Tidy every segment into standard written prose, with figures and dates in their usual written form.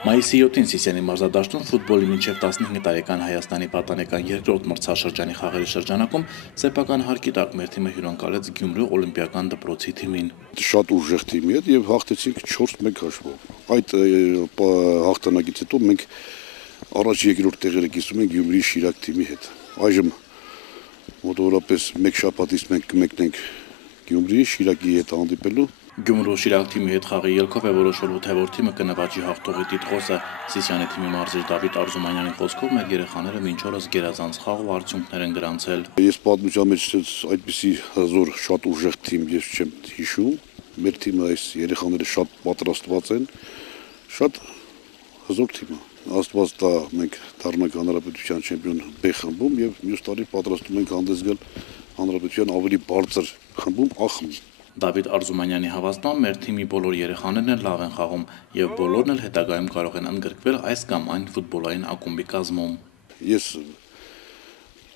Մայիսի 7-ին Սիսիանի մարզադաշտում ֆուտբոլի մինչև 15 տարեկան Հայաստանի պատանեկան երկրորդ մրցաշրջանի խաղերի շրջանակում սեփական հարկի տակ մեր թիմը հյուրընկալեց Գյումրու օլիմպիական դպրոցի թիմին։ Շատ ուժեղ թիմի հետ եւ հաղթեցինք 4-1 հաշվով։ Այդ հաղթանակից հետո մենք առաջ երկրորդ տեղերը կիսում ենք Գյումրի Շիրակ թիմի հետ։ Այժմ մոտավորապես 1 շաբաթից մենք կմեկնենք Գյումրի Շիրակի հետ հանդիպելու։ Գյումրու Շիրակ թիմի հետ խաղի ելքով է որոշելու, թե որ թիմը կնվաճի հաղթողի տիտղոսը։ Սիսիանի թիմի մարզիչ Դավիթ Արզումանյանի խոսքով մեր երեխաները մինչ օրս գերազանց խաղ ու արդյունքներ են գրանցել։ Ես պատմության մեջ այդպիսի հզոր շատ ուժեղ թիմ ես չեմ հիշում։ Մեր թիմը այս երեխաները շատ պատրաստված են, շատ հզոր թիմ է։ Աստված տա մենք դառնանք հանրապետության չեմպիոն B խմբում եւ մյուս տարի պատրաստում ենք հանդես գալ հանրապետության ավելի բարձր խմբում A խմբում։ Դավիթ Արզումանյանի հավաստմամբ մեր թիմի բոլոր երեխաներն լավ են խաղում եւ բոլորն էլ հետագայում կարող են ընդգրկվել այս կամ այն ֆուտբոլային ակումբի կազմում։ Ես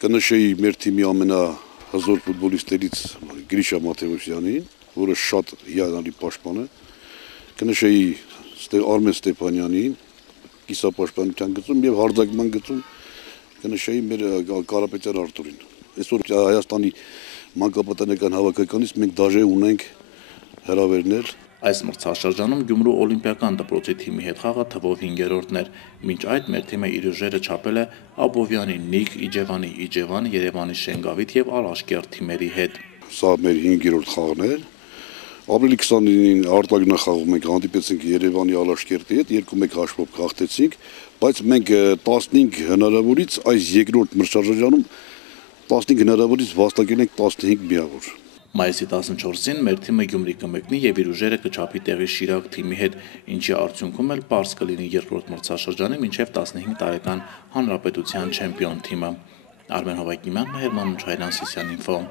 կնշեի մեր թիմի ամենահզոր ֆուտբոլիստներից Գրիշա Մաթեոսյանին, որը շատ հիանալի պաշտպան է։ Կնշեի Արմեն Ստեփանյանին, կիսապաշտպանության գծում եւ հարձակման գծում կնշեի մեր Կարապետյան Արտուրին։ Այսօր Հայաստանի մանկապատանեկան հավաքականից մենք դաժե ունենք հրավերներ։ Այս մրցաշրջանում Գյումրու օլիմպիական դպրոցի թիմի հետ խաղը թվով 5-րդն էր։ Մինչ այդ մեր թիմը իր ուժերը չափել է Աբովյանի, Նիկ, Իջևանի, Երևանի Շենգավիթ եւ Ալաշկերտ թիմերի հետ։ Սա մեր 5-րդ խաղն էր։ Ապրիլի 29-ին արտագնախաղում մենք հանդիպեցինք Երևանի Ալաշկերտի հետ, 2-1 հաշվով հաղթեցինք, բայց մենք 15 հնարավորից այս երկրորդ մրցաշրջանում 15 հնարավորից վաստակել ենք 15 միավոր։ Մայիսի 14-ին մեր թիմը Գյումրի կմեկնի եւ իր ուժերը կչափի տեղի Շիրակ թիմի հետ, ինչի արդյունքում էլ պարզ կլինի երկրորդ մրցաշրջանի մինչև 15 տարեկան հանրապետության չեմպիոն թիմը։ Արմեն Հովակիմյան, Հերման Մուչայրյան, Սիսիան ինֆո։